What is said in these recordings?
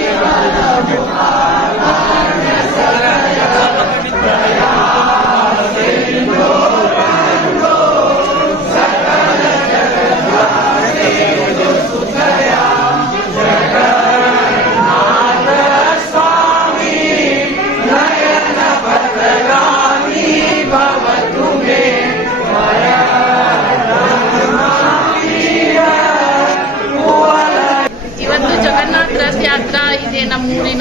ಇವತ್ತು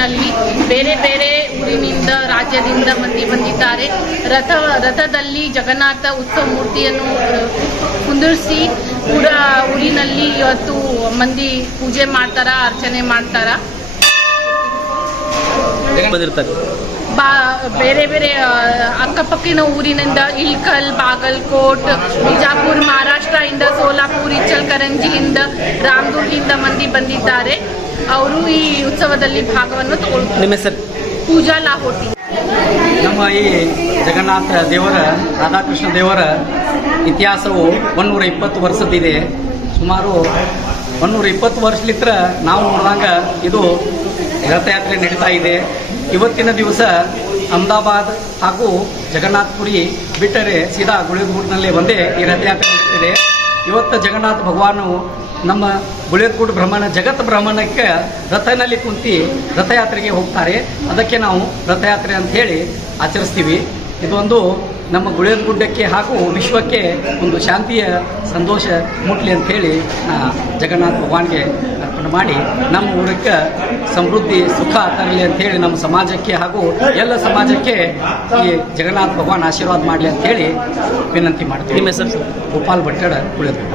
ಊರಿನಲ್ಲಿ ಬೇರೆ ಬೇರೆ ಊರಿನಿಂದ ರಾಜ್ಯದಿಂದ ಮಂದಿ ಬಂದಿದ್ದಾರೆ. ರಥ ರಥದಲ್ಲಿ ಜಗನ್ನಾಥ ಉತ್ಸವ ಮೂರ್ತಿಯನ್ನು ಕುಂದಿರಿಸಿ ಊರ ಊರಿನಲ್ಲಿ ಇವತ್ತು ಮಂದಿ ಪೂಜೆ ಮಾಡ್ತಾರ ಅರ್ಚನೆ ಮಾಡ್ತಾರ. ಬಾ ಬೇರೆ ಬೇರೆ ಅಕ್ಕಪಕ್ಕಿನ ಊರಿನಿಂದ ಇಲ್ಕಲ್ ಬಾಗಲ್ಕೋಟ್ ಬಿಜಾಪುರ ಮಹಾರಾಷ್ಟ್ರದಿಂದ ಸೋಲಾಪುರ್ ಇಚಲ್ಕರಂಜಿಯಿಂದ ರಾಮದುರ್ಗಿಂದ ಮಂದಿ ಬಂದಿದ್ದಾರೆ. ಅವರು ಈ ಉತ್ಸವದಲ್ಲಿ ಭಾಗವನ್ನು ತಗೊಳ್ತಾರೆ ನಿಮ್ಮ ಹೆಸರು? ಪೂಜಾ ಲಾಹೋಟಿ. ನಮ್ಮ ಈ ಜಗನ್ನಾಥ ದೇವರ ರಾಧಾಕೃಷ್ಣ ದೇವರ ಇತಿಹಾಸವು ಒಂದೂರ ಇಪ್ಪತ್ತು ವರ್ಷದಿದೆ ಸುಮಾರು ಒಂದೂರ ಇಪ್ಪತ್ತು ವರ್ಷಲಿತ್ರ ನಾವು ನೋಡಿದಾಗ ಇದು ರಥಯಾತ್ರೆ ನಡೀತಾ ಇದೆ. ಇವತ್ತಿನ ದಿವಸ ಅಹಮದಾಬಾದ್ ಹಾಗೂ ಜಗನ್ನಾಥಪುರಿ ಬಿಟ್ಟರೆ ಸೀದಾ ಗುಳಿಗೂಡಿನಲ್ಲಿ ಒಂದೇ ಈ ರಥಯಾತ್ರೆ ನಡೀತಿದೆ. ಇವತ್ತು ಜಗನ್ನಾಥ ಭಗವಾನು ನಮ್ಮ ಗುಳೇರ್ಕೂಡು ಬ್ರಹ್ಮಣ ಜಗತ್ ಬ್ರಹ್ಮಣಕ್ಕೆ ರಥನಲ್ಲಿ ಕುಂತಿ ರಥಯಾತ್ರೆಗೆ ಹೋಗ್ತಾರೆ. ಅದಕ್ಕೆ ನಾವು ರಥಯಾತ್ರೆ ಅಂತ ಹೇಳಿ ಆಚರಿಸ್ತೀವಿ. ಇದೊಂದು ನಮ್ಮ ಗುಳೇರ್ಗುಡ್ಡಕ್ಕೆ ಹಾಗೂ ವಿಶ್ವಕ್ಕೆ ಒಂದು ಶಾಂತಿಯ ಸಂತೋಷ ಮುಟ್ಲಿ ಅಂತ ಹೇಳಿ ನಾ ಜಗನ್ನಾಥ ಭಗವಾನ್ಗೆ ಅರ್ಪಣೆ ಮಾಡಿ ನಮ್ಮ ಊರಕ್ಕೆ ಸಮೃದ್ಧಿ ಸುಖ ತರಲಿ ಅಂತ ಹೇಳಿ ನಮ್ಮ ಸಮಾಜಕ್ಕೆ ಹಾಗೂ ಎಲ್ಲ ಸಮಾಜಕ್ಕೆ ಈ ಜಗನ್ನಾಥ ಭಗವಾನ್ ಆಶೀರ್ವಾದ ಮಾಡಲಿ ಅಂತ ಹೇಳಿ ವಿನಂತಿ ಮಾಡ್ತೀವಿ. ನಿಮ್ಮ ಹೆಸರು? ಗೋಪಾಲ್ ಭಟ್ಟಡ ಗುಳೇರ್ಗುಡ್ಡ